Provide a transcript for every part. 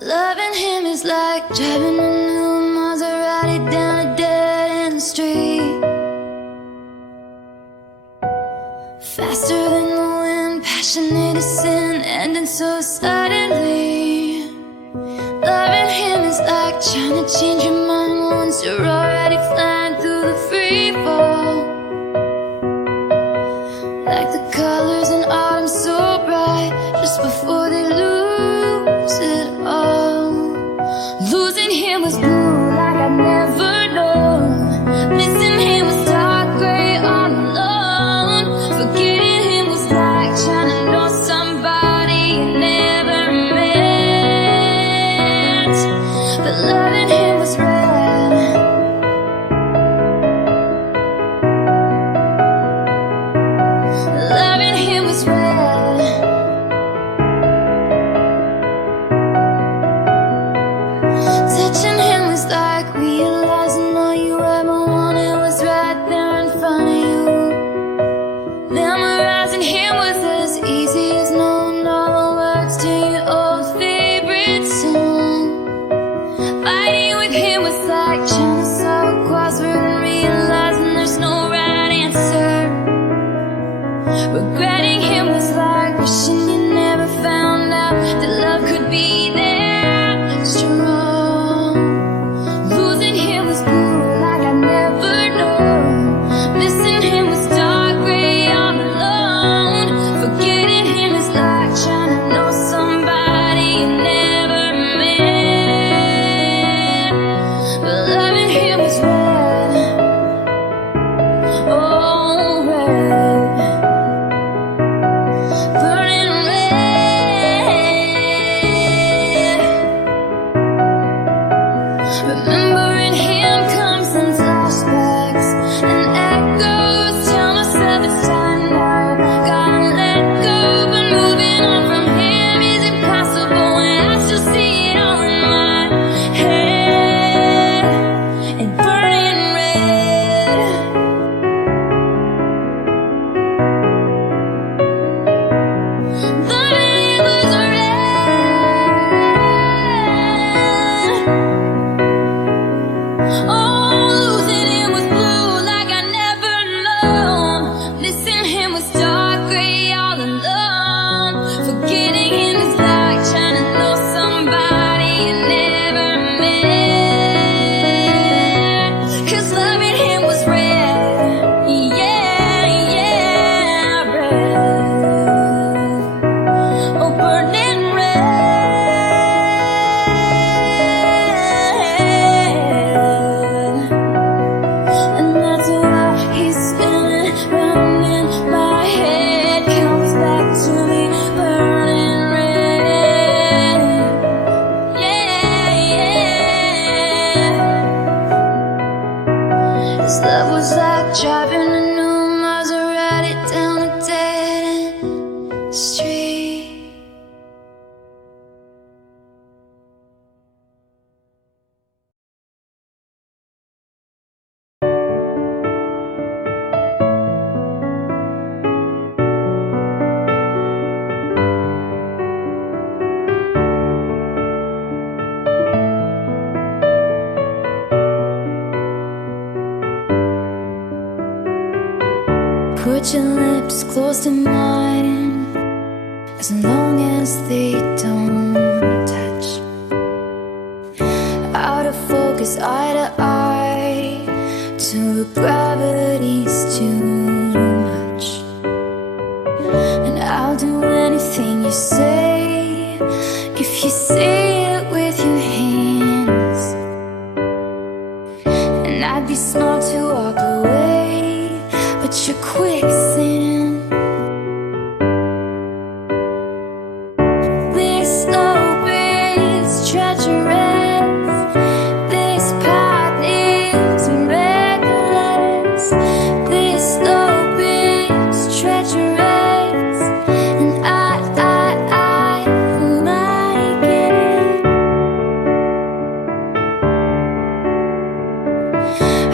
Loving him is like driving a new Maserati down a dead-end street. Faster than the wind, passionate as sin, ending so suddenly. Loving him is like trying to change your mind once you're already flying through the free fall. Like the colors in autumn so bright, just before they lose it all. Losing him was blue like I'd never known. Missing him was dark gray all alone. Forgetting him was This love was like driving a new Maserati down a dead-end street. Put your lips close to mine, as long as they don't touch. Out of focus, eye to eye, till gravity's too much. And I'll do anything you say, if you say it with your hands. And I'd be smart to walk away, but you're quicksand. This slope is treacherous. This path is reckless. This slope is treacherous, and I like it.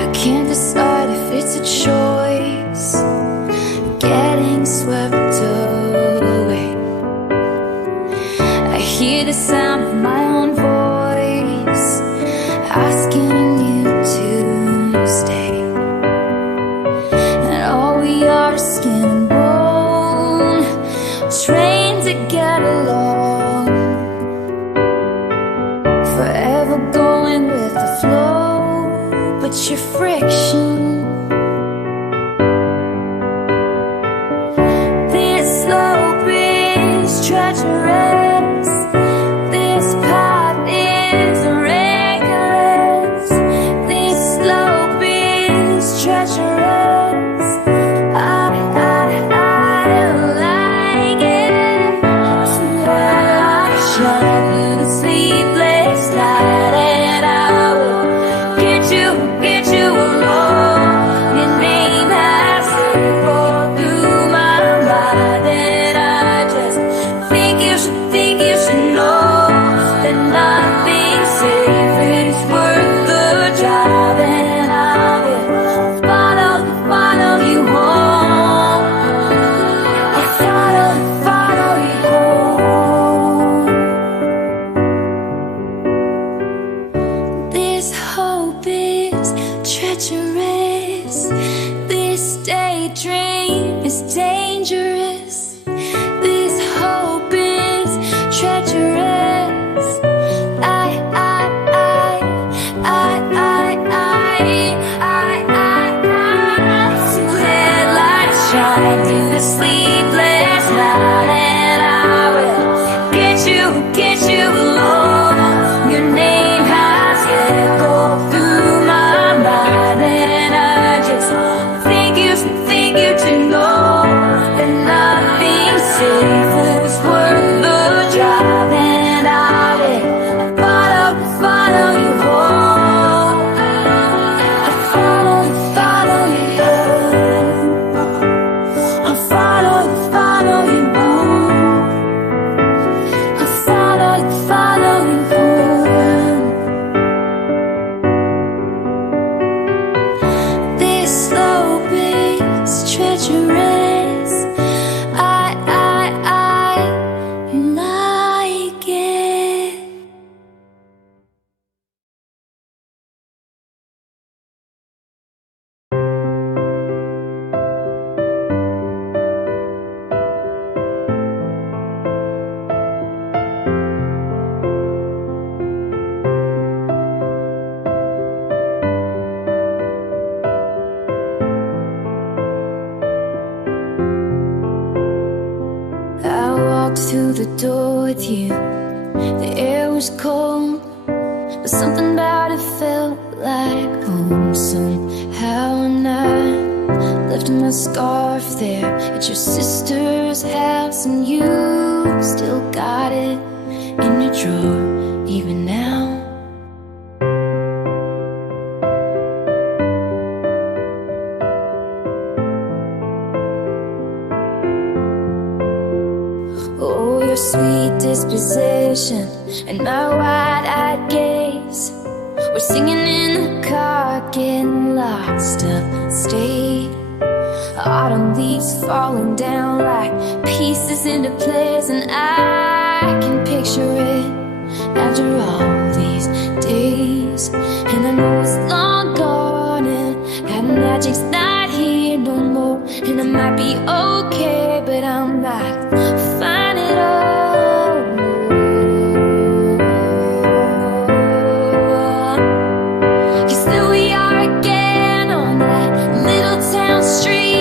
I can't decide if it's a choice, getting swept away. I hear the sound of my own voice, asking you to stay. And all we are is skin and bone, trained to get along. Forever going with the flow, but your friction. Treacherous, this path is reckless. This slope is treacherous. I like it. I shine through the sleepless night, and I will get you alone. Your name has rolled through my mind, and I just think you should know that nothing safe is worth the drive, and I will follow you home. I'll follow you home. This hope is treacherous. This daydream is dangerous. This hope is treacherous. Two headlights shine through the sleepless night, and I will get you alone. Your name has echoed through my mind, and I just think you to know that nothing safe is worth the drive, and I will follow you home. I follow you home. I follow you home. I follow you home. This slope is treacherous. I like it. I walked through the door with you. The air was cold, but something about it felt like home somehow. And I left my scarf there at your sister's house, and you still got it in your drawer even now. disposition and my wide-eyed gaze. We're singing in the car, getting lost upstate. Autumn leaves falling down like pieces into place, and I can picture it after all these days. And I know it's long gone, and that magic's not here no more. And I might be okay, but I'm not fine at all. Cause there we are again on that little town street.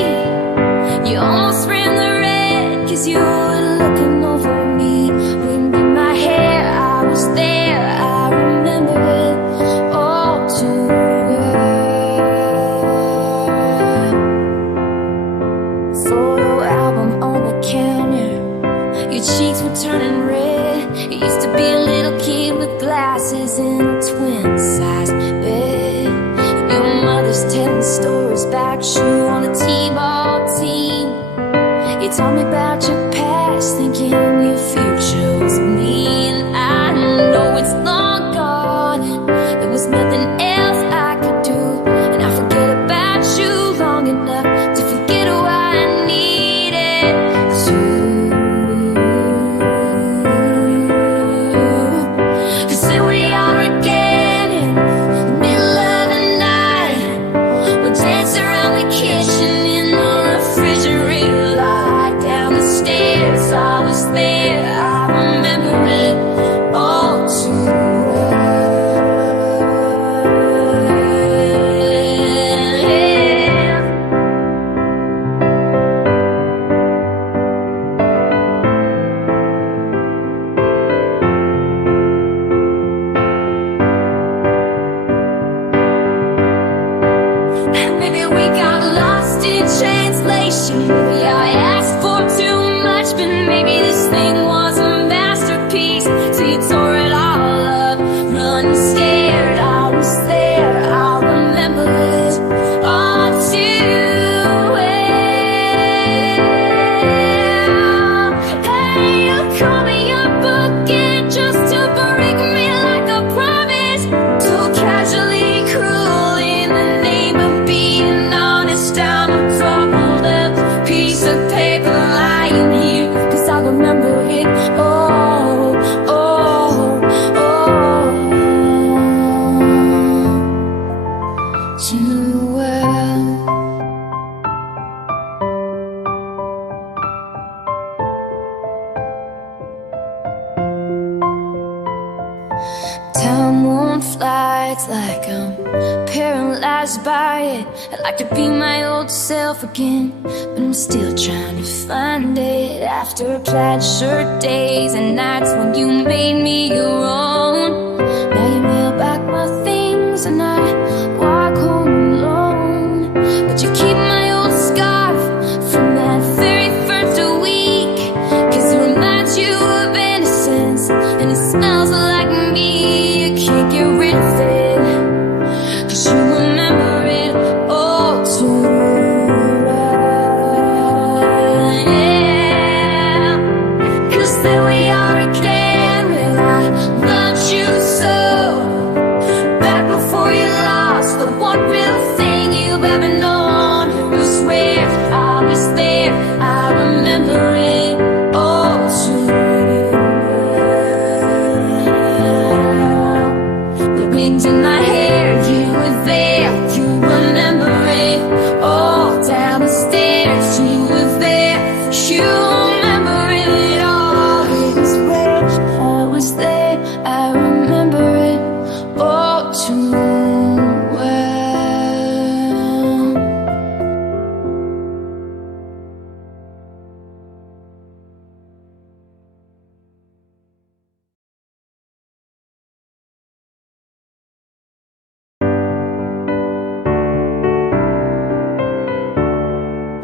You almost ran the red cause you were looking over me. Wind in my hair, I was there, I remember it all too well. Photo album on the counter, your cheeks were turning red. You used to be a little kid with glasses in a twin-sized bed. Your mother's telling stories about you on the T-ball team. You told me about your past, thinking your future was me. And I know it's long gone, there was nothing else I could do. And I forget about you long enough to forget who I needed to. Cause here we are again in the middle of the night. We'll dance around the kitchen in the refrigerator light. Down the stairs, I was there, I remember it all too well. Maybe we got lost in translation. Maybe I asked for too much, but maybe this thing was a masterpiece. So you tore it all up, running scared. I was there, I remember it all too well. Hey, you call me up again just to break me like a promise. So casually cruel in the name of being honest. I'm a troubled up piece of paper lying here, cause I remember it all, too well. Time won't fly, it's like I'm paralyzed by it. I'd like to be my old self again, but I'm still trying to find it. After plaid shirt days and nights when you made me your own. Now you mail back my things and I walk home alone. But you keep my old scarf from that very first week, cause it reminds you of innocence and it smells like me. You can't get rid of it, cause you remember it all too well. Yeah. Cause there we are again, when I loved you so. Back before you lost the one real thing you've ever known. You swear I was there, I remember it all too well. The wind in my hair, you were there, you remember it all. Down the stairs, you were there, you remember it all. It was where I was there, I remember it all too well.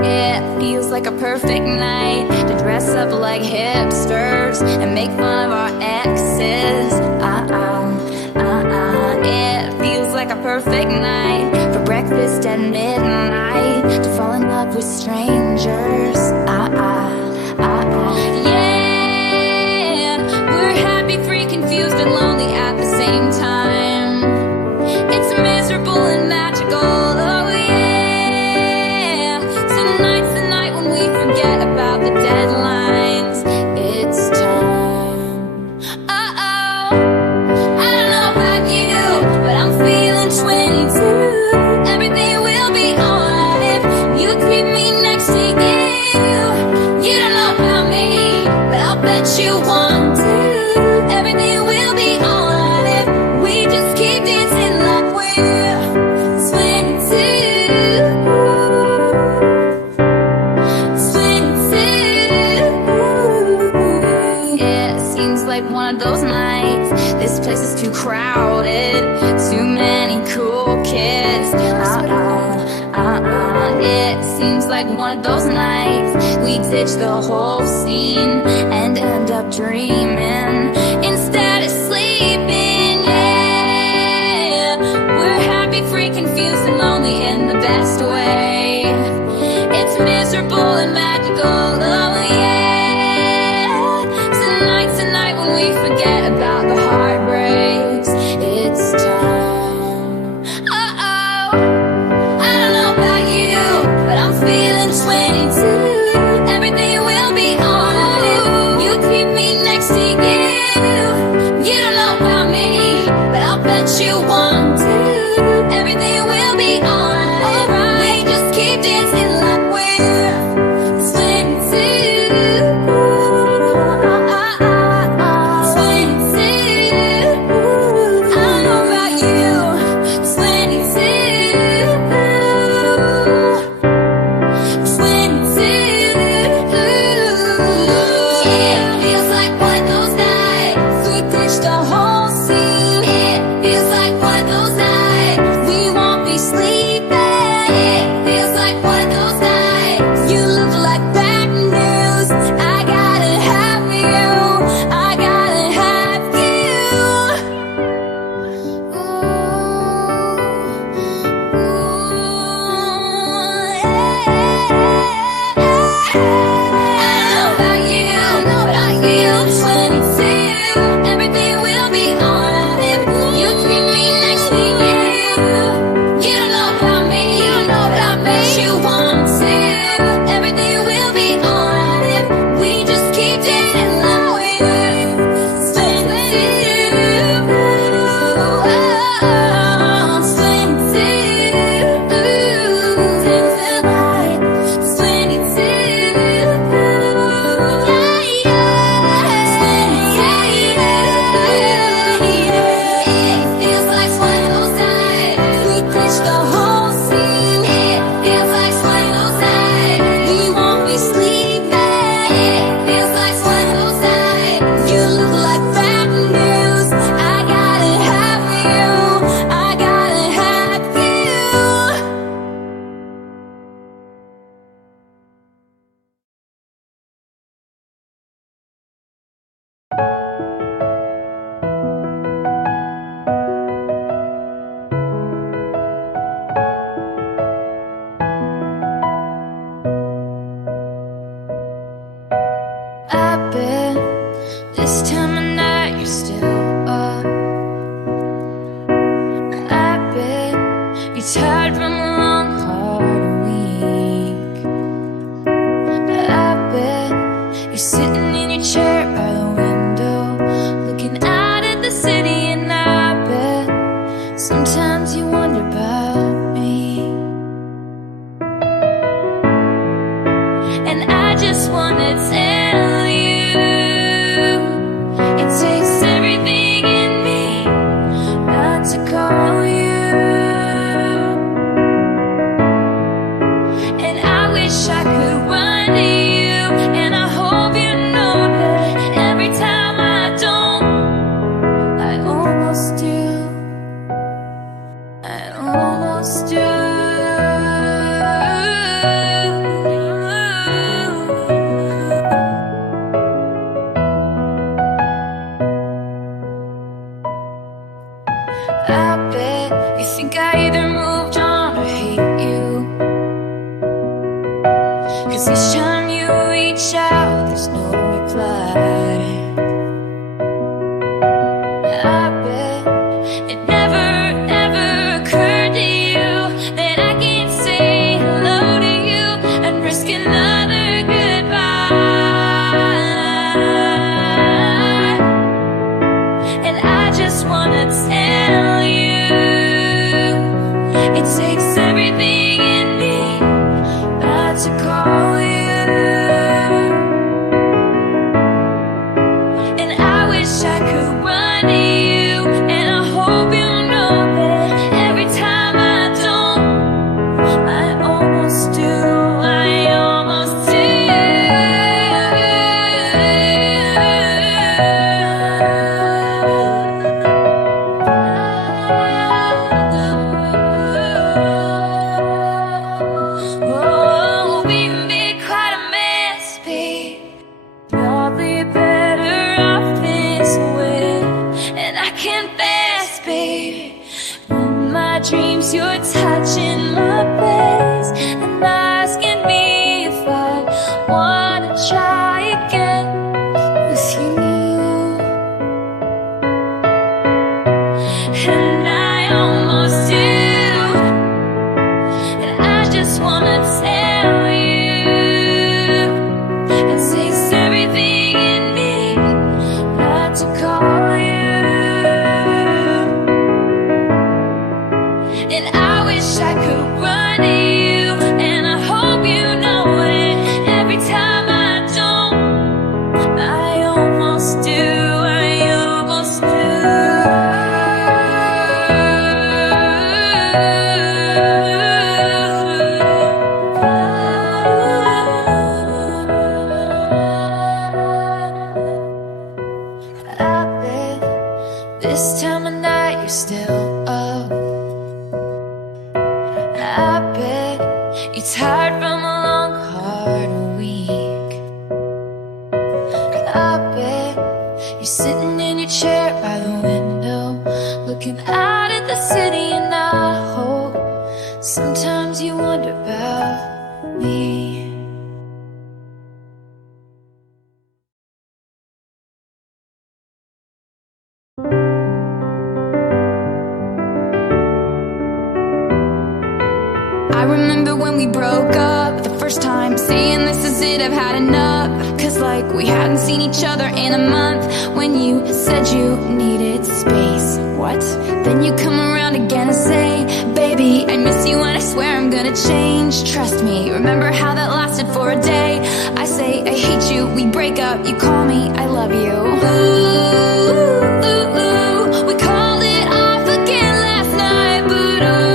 Yeah, it feels like a perfect night to dress up like hipsters and make fun of our exes. Yeah, it feels like a perfect night for breakfast at midnight, to fall in love with strangers. Yeah, you want to. Everything will be alright if we just keep dancing like we're 22. 22. Yeah, it seems like one of those nights. This place is too crowded, too many cool kids. It seems like one of those nights we ditch the whole scene and end up dreaming instead of sleeping. Yeah, we're happy, free, confused, and lonely in the best way. It's miserable and magical. Oh yeah. Tonight when we forget about the heartbreaks, it's time. Uh-oh, I don't know about you, but I'm feeling 22. Everything will be alright if you keep me next to you. You don't know about me, but I'll bet you want to. Everything will be alright. You're tired from a long, hard week. I bet you're sitting in your chair by the window, looking out at the city, and I hope sometimes you wonder about me. I remember when we broke up the first time, saying this is it, I've had enough. Cause like we hadn't seen each other in a month. When you said you needed space, what? Then you come around again and say, baby, I miss you and I swear I'm gonna change. Trust me, remember how that lasted for a day? I say I hate you, we break up, you call me, I love you. Ooh, ooh, ooh, we called it off again last night, but ooh,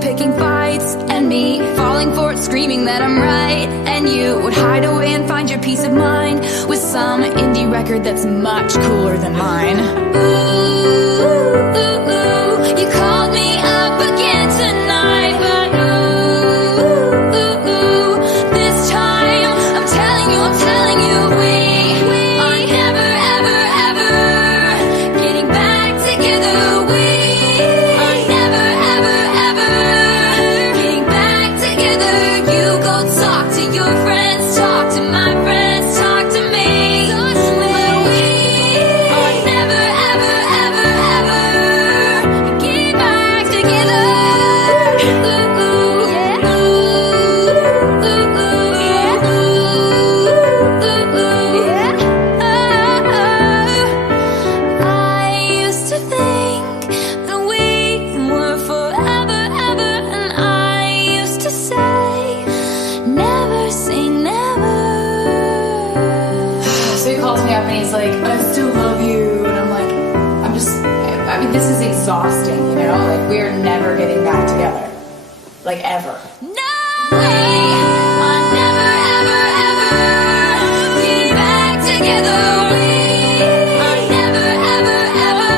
picking fights, and me falling for it, screaming that I'm right. And you would hide away and find your peace of mind with some indie record that's much cooler than mine. Ooh, ooh, ooh, you called me up again tonight, but ooh, ooh, ooh, this time I'm telling you, we are never, ever, ever getting back together. We are never, ever, ever getting back together. You go talk to your friends, talk to my friends, talk to me. But we are never, ever, ever, ever getting back together. Ooh, ooh, yeah. Ooh, ooh, ooh, yeah. Ooh, ooh, ooh, yeah. I used to think that we were forever, ever, and I used to say, never say never. So he calls me up and he's like, I still love you. And I'm like, I mean, this is exhausting, you know? Like, we are never getting back together. Like, ever. No way, I'm never, ever, ever getting back together. We are never, ever, ever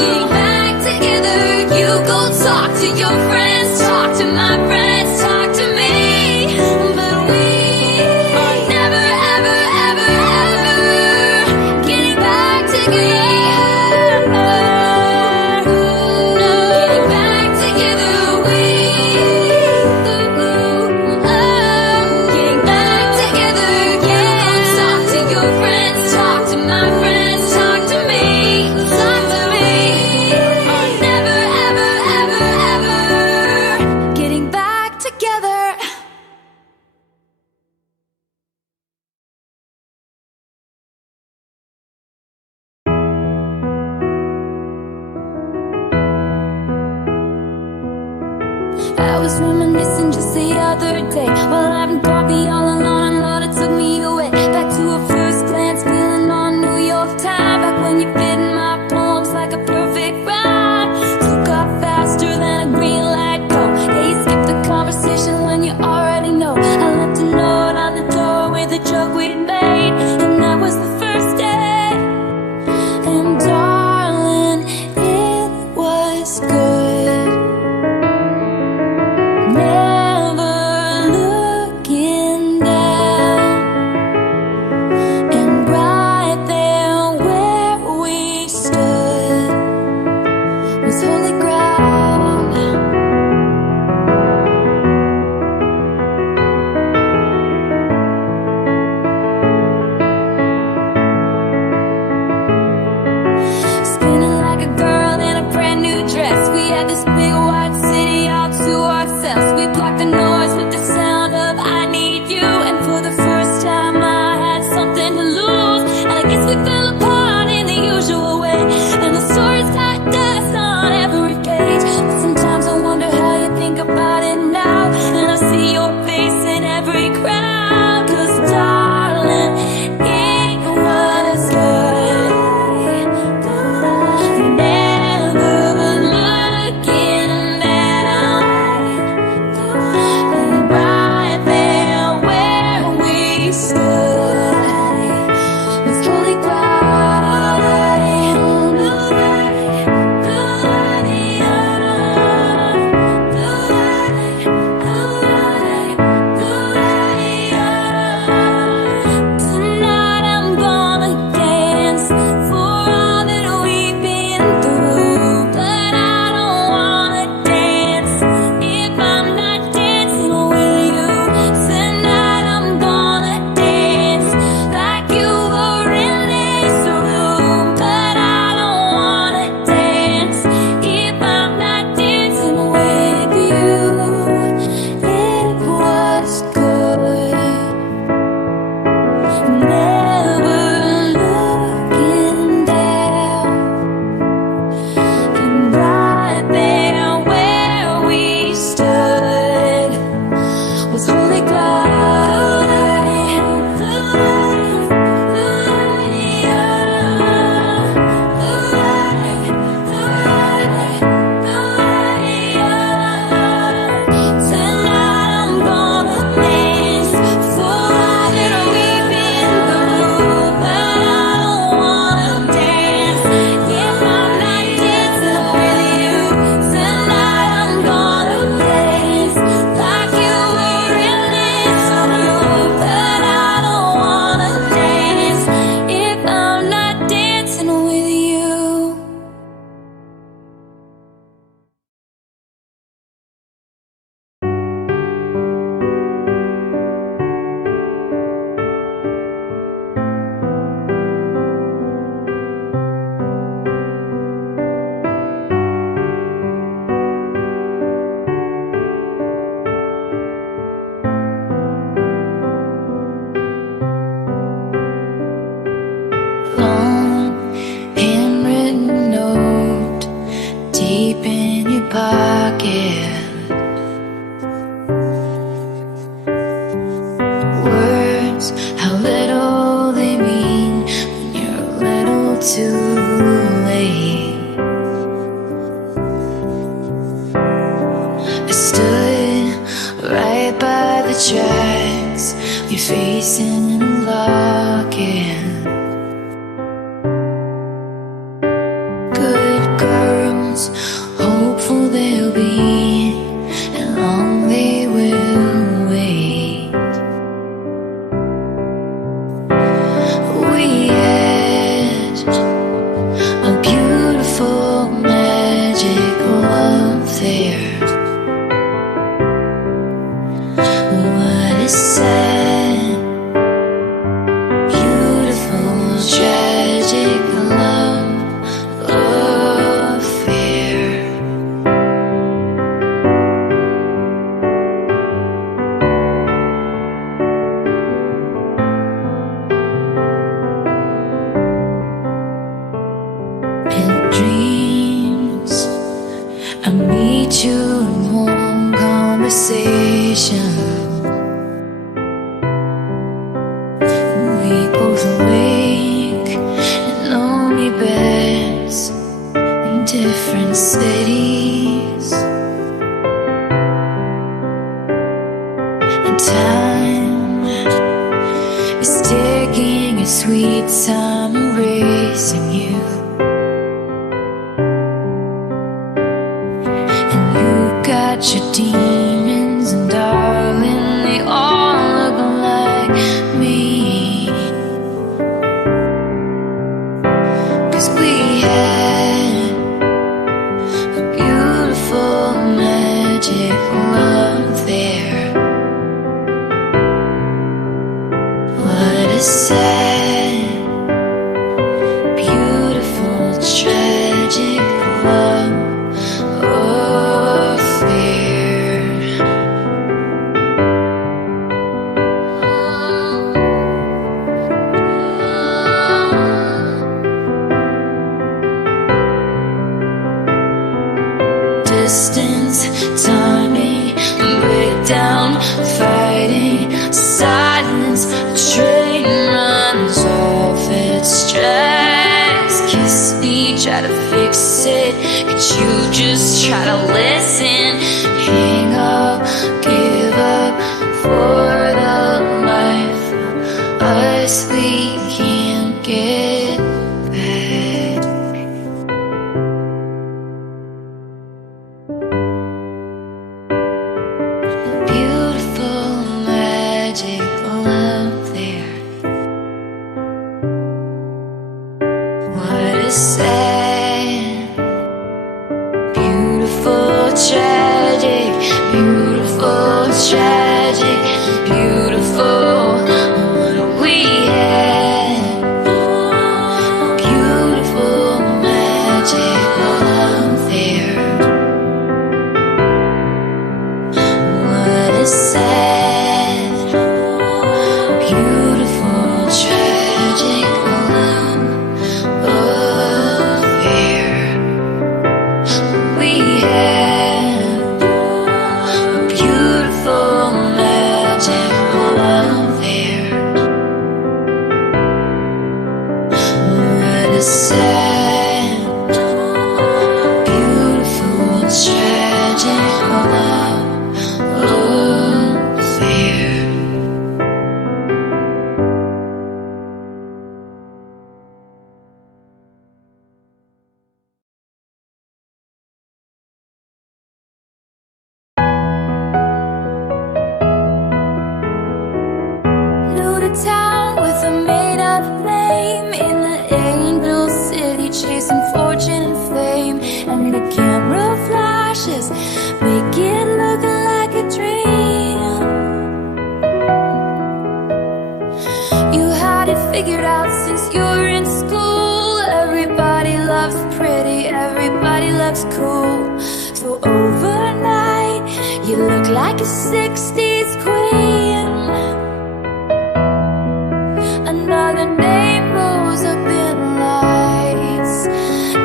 getting back together. You go talk to your friends, talk to my friends, talk to me. But we are never, ever, ever, ever getting back together. Getting back together. We getting back together. Yeah, talk to your friends, talk to my friends, talk to me, talk to me. Are never, ever, ever, ever getting back together. I was reminiscing just the other day while having coffee all alone, and Lord, it took me away back to a first glance feeling on New York time. Back when you fit in my poems like a perfect rhyme, took off faster than a green light pole. Yeah, you skip the conversation when you already know. I left a note on the door with a joke we'd made, and that was the first day. And darling, it was good. Never looking down, and right there where we stood was holy ground. Spinning like a girl in a brand new dress, we had in your pocket. Words, how little they mean when you're a little too late. I stood right by the tracks, your face in a locket. Good girls, hopeful they'll be, and long they will wait. We had a beautiful magic love there. What is sad, beautiful, tragic love affair. In dreams, I meet you in warm conversation. We both awake in lonely beds in different cities. And time is taking its sweet time erasing you. And you got your demons, and darling, they all look like me. 'Cause we had a beautiful magic love there. What a sad, beautiful, tragic love affair. Distance, timing, breakdown, fighting, silence, a train runs off its tracks. Kiss me, try to fix it, could you just try to listen? Hang up, give up for the life of us we can't get back. Beautiful magic love there. What a sad, beautiful, tragic, beautiful, tragic, beautiful. We had beautiful magic love there. What a sad, beautiful, tragic love affair. We had beautiful magic love there. What a sad, beautiful, tragic love affair. New to town with a made-up name, in the angel city chasing fortune and fame. And the camera flashes make it look like a dream. You had it figured out since you were in school. Everybody loves pretty, everybody loves cool. So overnight, you look like a 60s queen. Another name rose up in lights,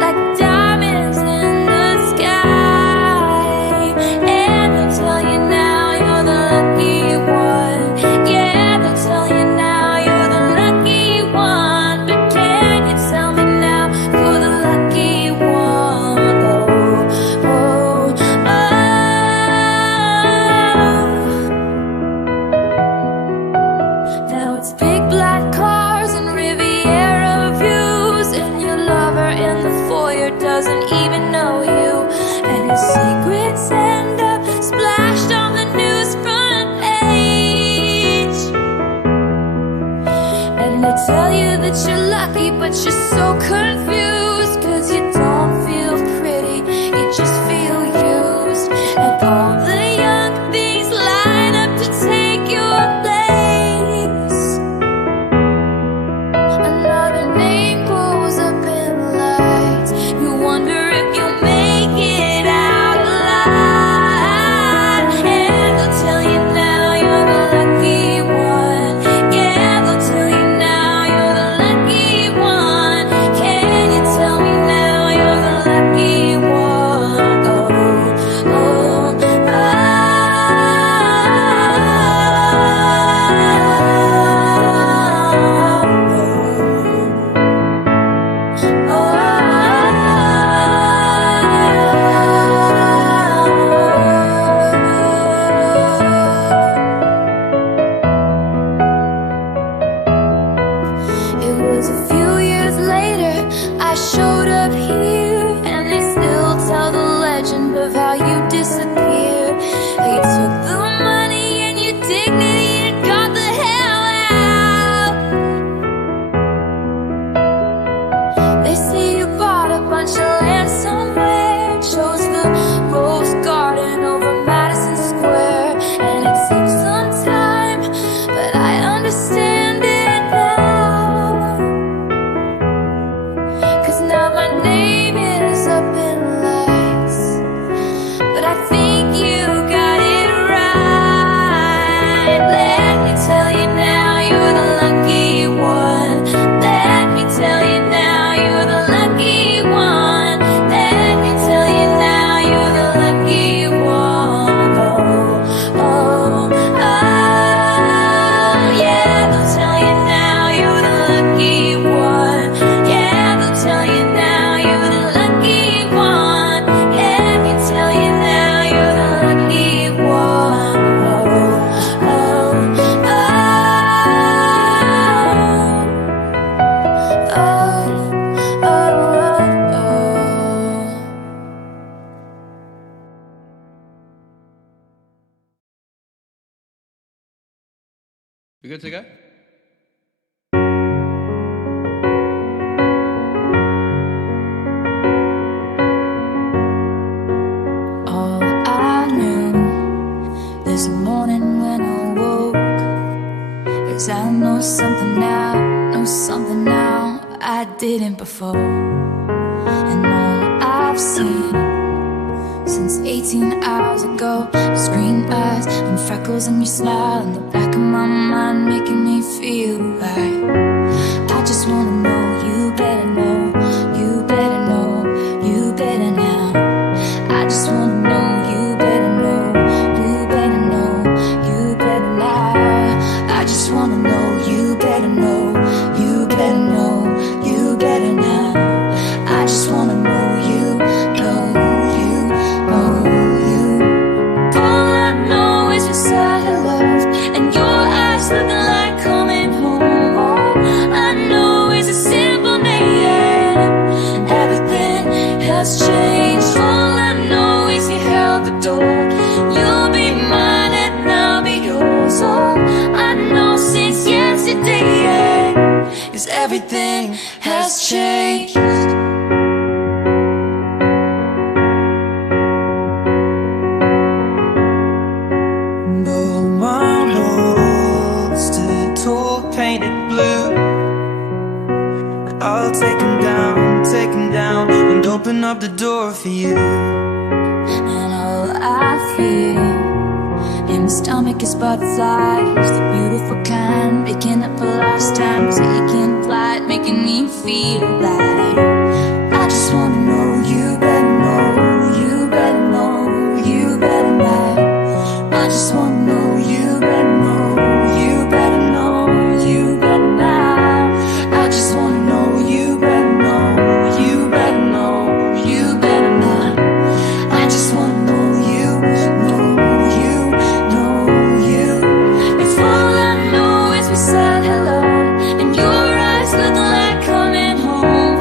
like diamonds in the sky. It's just so confused, 'cause you don't feel pretty, you just feel used. And all the young things line up to take your place. Another name goes up in lights. You wonder if you'll make it out alive. And they'll tell you now you're the lucky one. Yeah, they'll tell you now you're the lucky one. Can you tell me now you're the lucky one? Oh, oh, It was a few years later I showed up here, and they still tell the legend of how you disappeared. How you took the money and your dignity and got the hell out. They say you bought a bunch of land somewhere, chose the rose garden over Madison Square. And it took some time, but I understand it now. 'Cause now my name is up in lights. But I think you got it right. Let me tell you now you're the lucky one. Let me tell you now you're the lucky one. Let me tell you now you're the lucky one. Oh, oh, oh, yeah, they'll tell you now you're the lucky one. Yeah, they'll tell you now you're the lucky one. Let me tell you now you're the lucky one. Oh, oh, oh, oh, oh, oh. We good to go? All I knew this morning when I woke is I know something now I didn't before. And all I've seen since 18 hours ago is green eyes and freckles and your smile in the back of my mind, making me feel right. I just wanna know, you better know, you better know, you better now. I just wanna know, you better know, you better know, you better now. I just wanna know, you better know, you better know, you better now. I just wanna know, you know, you know, you. All I know is you said hello, and your eyes looking like coming home. All I know is a simple name, and everything has changed. All I know is you held the door. You'll be mine and I'll be yours. All I know since yesterday is everything has changed. Though my walls stood tall, painted blue, I'll take 'em down, and open up the door for you. And all I feel in my stomach is butterflies, the beautiful kind, picking up a lost time, taking flight, making me feel alive. I just wanna know, you better know, you better know, you better know. I just wanna know, you better know, you better know, you better now. I just wanna know, you better know, you better know, you better now. I just wanna know, you know, you know, you. If all I know is we said hello, and your eyes look like coming home.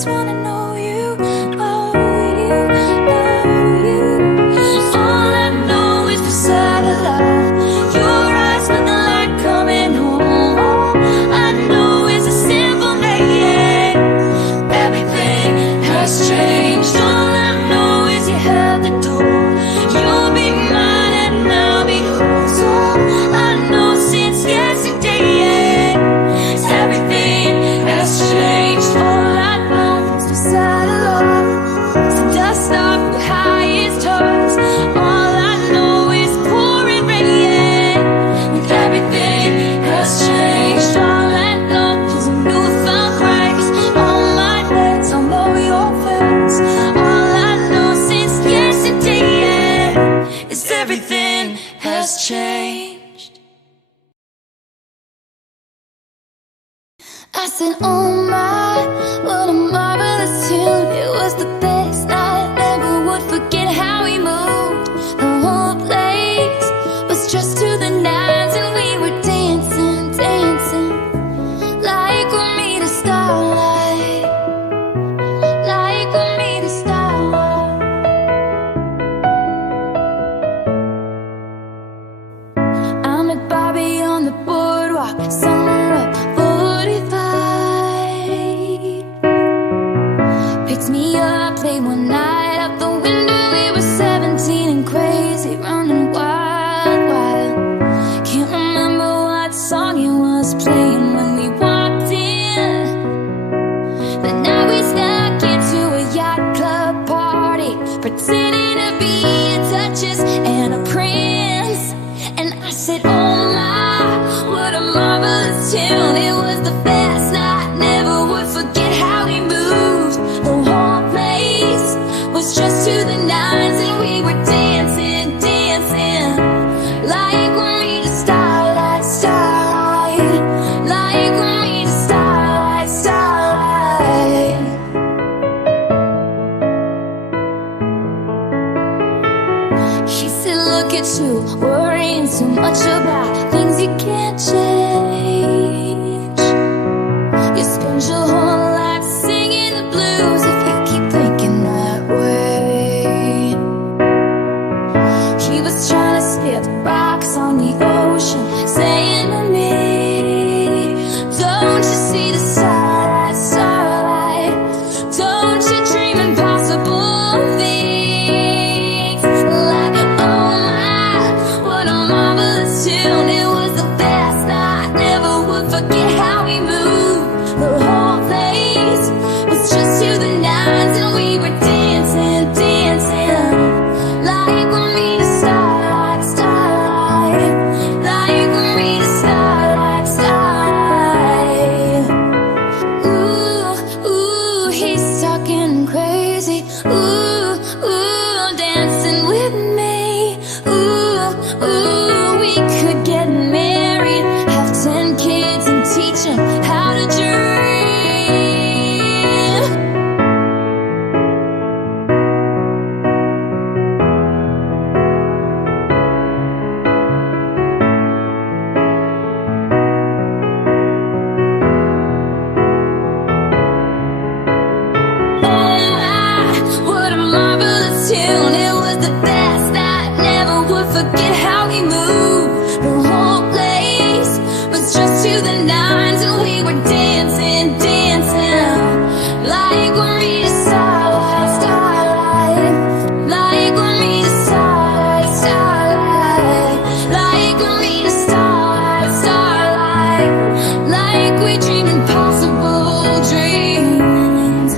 just wanna know you, know you, know you. All I know is beside a love, your eyes with the light coming home. All I know is a simple name. Everything has changed. All I know is you held the door. You'll be mine and I'll be yours. All I know since yesterday, everything has changed. All I know is beside a love, the dust off the highest horse. All I know is pouring rain, and everything has changed. All I know is a newfound grace. All my legs, I'll know your face. All I know since yesterday is everything has changed. I said, oh my, what a marvelous tune. It was the best night, never would forget how we moved. The whole place was just to the nines, and we were dancing, dancing, like we're made of starlight, like we're made of starlight. I met Bobby on the boardwalk, summer of 45. Picked me up late one night, out the window we were 17 and crazy, running wild, wild. Can't remember what song it was playing when we walked in. The night we snuck into a yacht club party, pretending to be a duchess and a prince. And I said, oh my, what a marvelous tune. It was the best night, never would forget how we moved. The whole place was just to the nines, and we were dancing, dancing, like we're made of starlight, starlight, like we're made of starlight, starlight. She said, look at you, worrying so much about things you can't change. You spend your whole life singing the blues if you keep thinking that way. He was trying to skip rocks on the ocean, saying to me, don't you see the starlight, starlight? Don't you dream impossible things? Like, oh my, what a marvelous tune. It was the best night, never would forget how we moved. The whole place was just to the nines, and we were dancing, dancing, like we're made of starlight, starlight, like we're made of starlight, starlight. Ooh, ooh, he's talking crazy. Ooh, ooh, dancing with me. Ooh, ooh, we could get married, have 10 kids, and teach them how to dream. Oh my, what a marvelous tune. It was the best night, never would forget how we moved. The whole place was just to the nines, and we were dancing, dancing, like we're made of starlight, starlight, like we're made of starlight, starlight, like we're made of starlight, starlight, like we dream impossible dreams.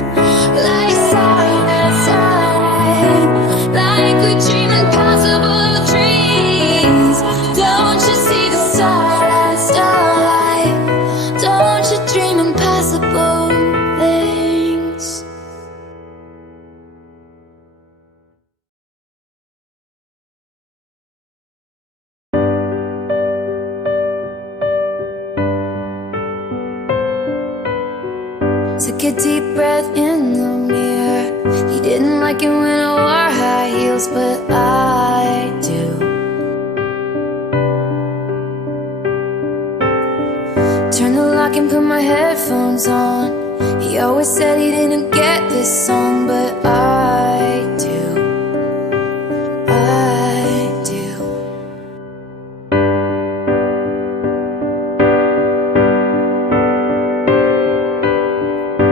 Like starlight, starlight, like we dream impossible dreams. Don't you see the starlight, starlight? Don't you dream impossible things? Took a deep breath in the mirror. He didn't like it when I wore high heels, but I do. Turn the lock and put my headphones on. He always said he didn't get this song, but I do. I do.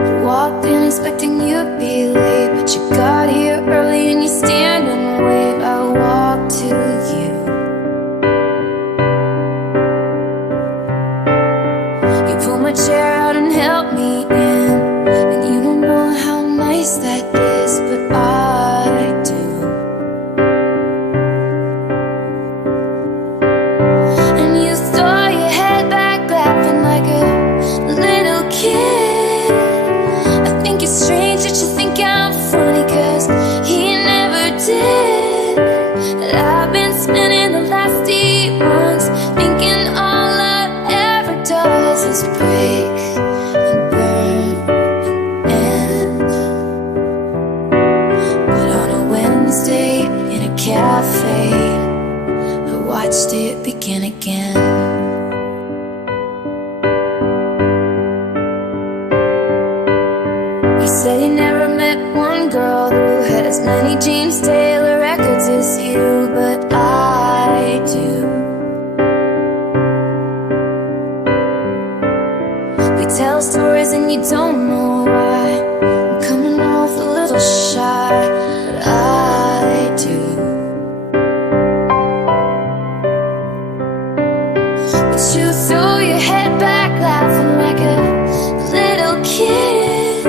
You walked in expecting you'd be late, but you got here early and you stand and wait. I walked to you. You pulled my chair out and helped me in, and you don't know how nice that is, but I do. And you throw your head back laughing like a little kid. I think it's strange that you think I'm funny, 'cause he never did. And I've been spending the last 8 months thinking all love ever does is break and burn and end. But on a Wednesday in a cafe, I watched it begin again. He said he never met one girl who had as many James Taylor records as you, but I do. We tell stories and you don't know why. I'm coming off a little shy, but I do. But you throw your head back laughing like a little kid.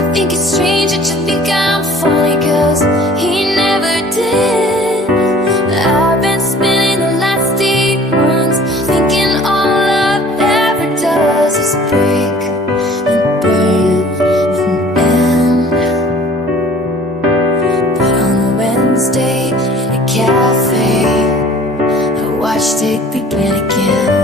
I think it's strange that you think I'm funny, 'cause he never did. I've been spending the last 8 months thinking all love ever does is break and burn and end. But on a Wednesday in a cafe, I watched it begin again.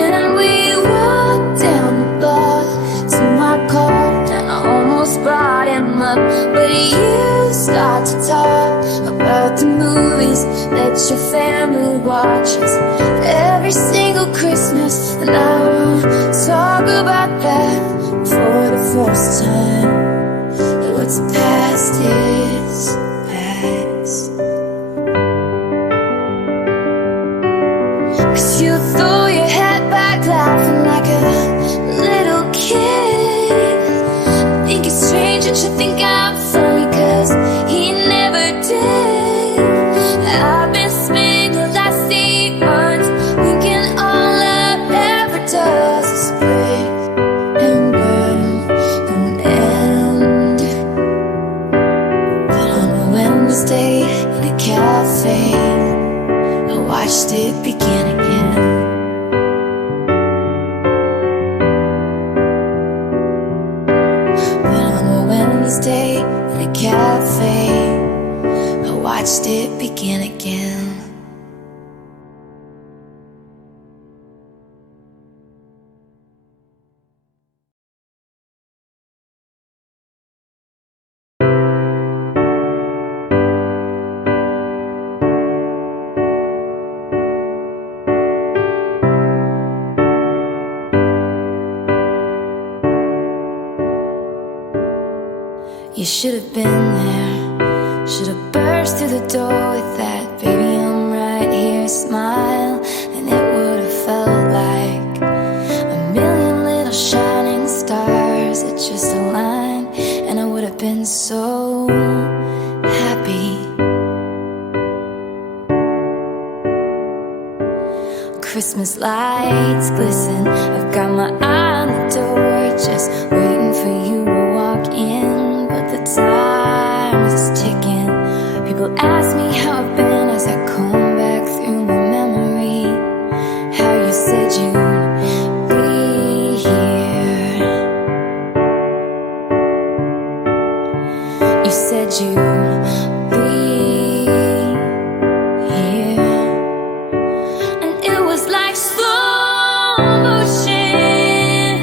And we walked down the block to my car, and I almost brought him up, but you start to talk about the movies that your family watches every single Christmas, and I won't talk about that for the first time. What's past is past. 'Cause you throw your head back laughing like a little kid. I think it's strange that you think I'm funny, 'cause he never did. I've been spending the last 8 months thinking all love ever does is break and burn and end. But on a Wednesday in a cafe, I watched it begin again. But on a Wednesday in a cafe, I watched it begin again. You should have been there. Should have burst through the door with that "baby, I'm right here" smile, and it would have felt like a million little shining stars that just aligned, and I would have been so happy. Christmas lights glisten. I've got my eye on the door, just waiting for you to walk in. But the time is ticking. People ask me how I've been as I comb back through my memory. How you said you'd be here. You said you'd be here. And it was like slow motion,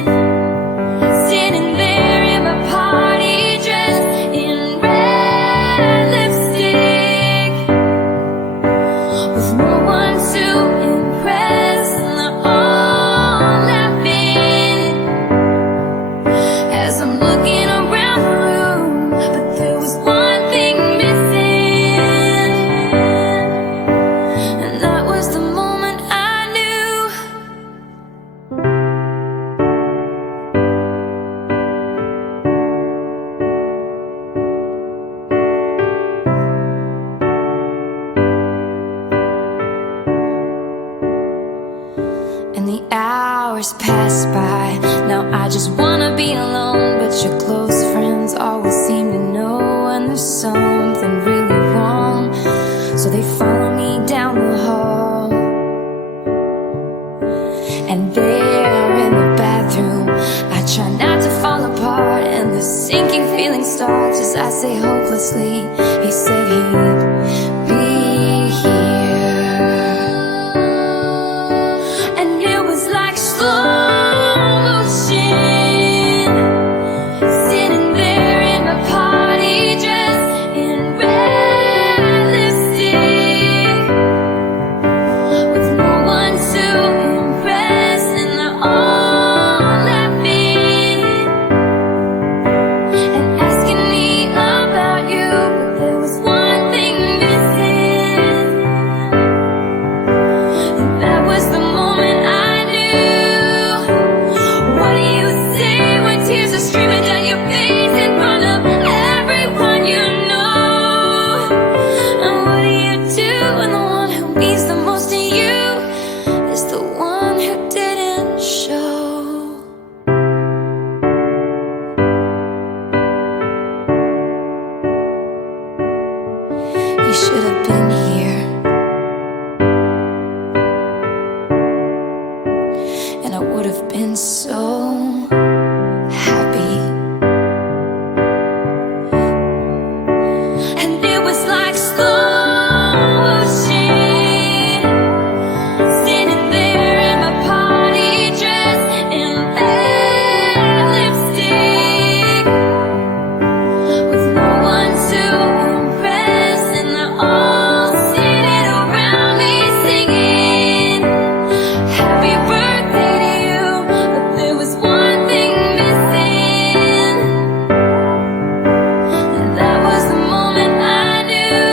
sitting there in my party dress, in red lipstick. hours pass by. Now I just wanna be alone, but your close friends always seem to know when there's something really wrong. So they follow me down the hall, and there in the bathroom I try not to fall apart, and the sinking feeling starts as I say hopelessly, he said he'd be here. And it was like slow motion, sitting there in my party dress in red lipstick, with no one to impress, and they're all laughing and asking me about you. But there was one thing missing, and that was the moment I knew. What do you say when tears are streaming down your face in front of everyone you know? And what do you do when the one who means the most to you is the one who didn't show? You should have been here, and I would have been so happy. And it was like slow motion, sitting there in my party dress in red lipstick, with no one to impress, and they're all sitting around me singing happy birthday to you. But there was one thing missing, and that was the moment I knew.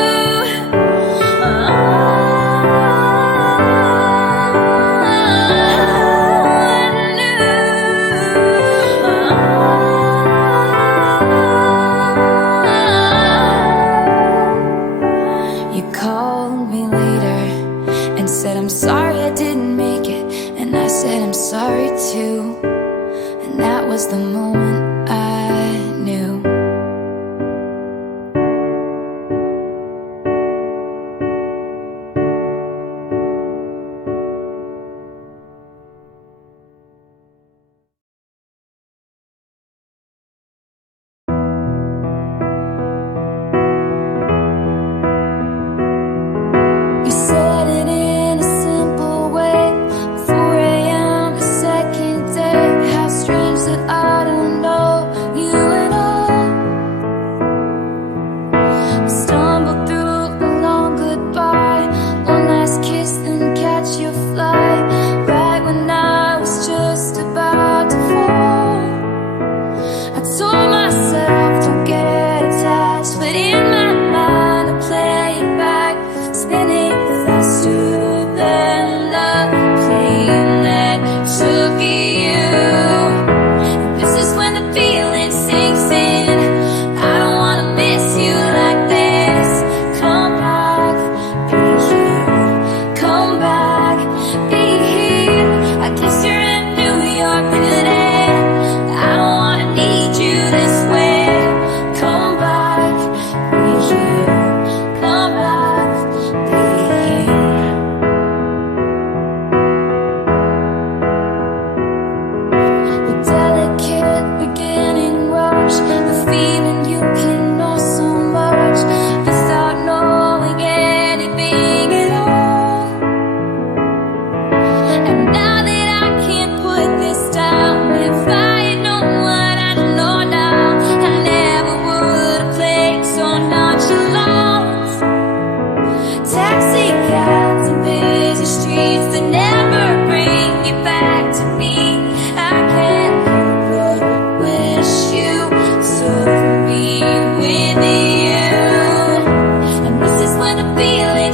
You called me later and said, I'm sorry I didn't make it. And I said, I'm sorry too. And that was the moment I knew. You said it in a simple way. 4 a.m. the second day. How strange that I don't know you at all. We stumbled through a long goodbye, one last kiss, then catch your flight. Right when I was just about to fall, I told myself don't get attached, but in my mind I play it back, spinning faster than the plane that took you. And this is when the feeling sinks in. I don't wanna miss you like this. Come back, be here. Come back, be here. I guess you're in New York today. I don't wanna need you this way. Come back, be here. Come back, be here. The delicate beginning rush, the feeling you can know so much without knowing anything at all. And now that I can't put this down, if I had known what I know now, I never would have played so nonchalant. Taxi cabs and busy streets that never bring you back to me. I can't help but wish you to be with you. And this is when the feeling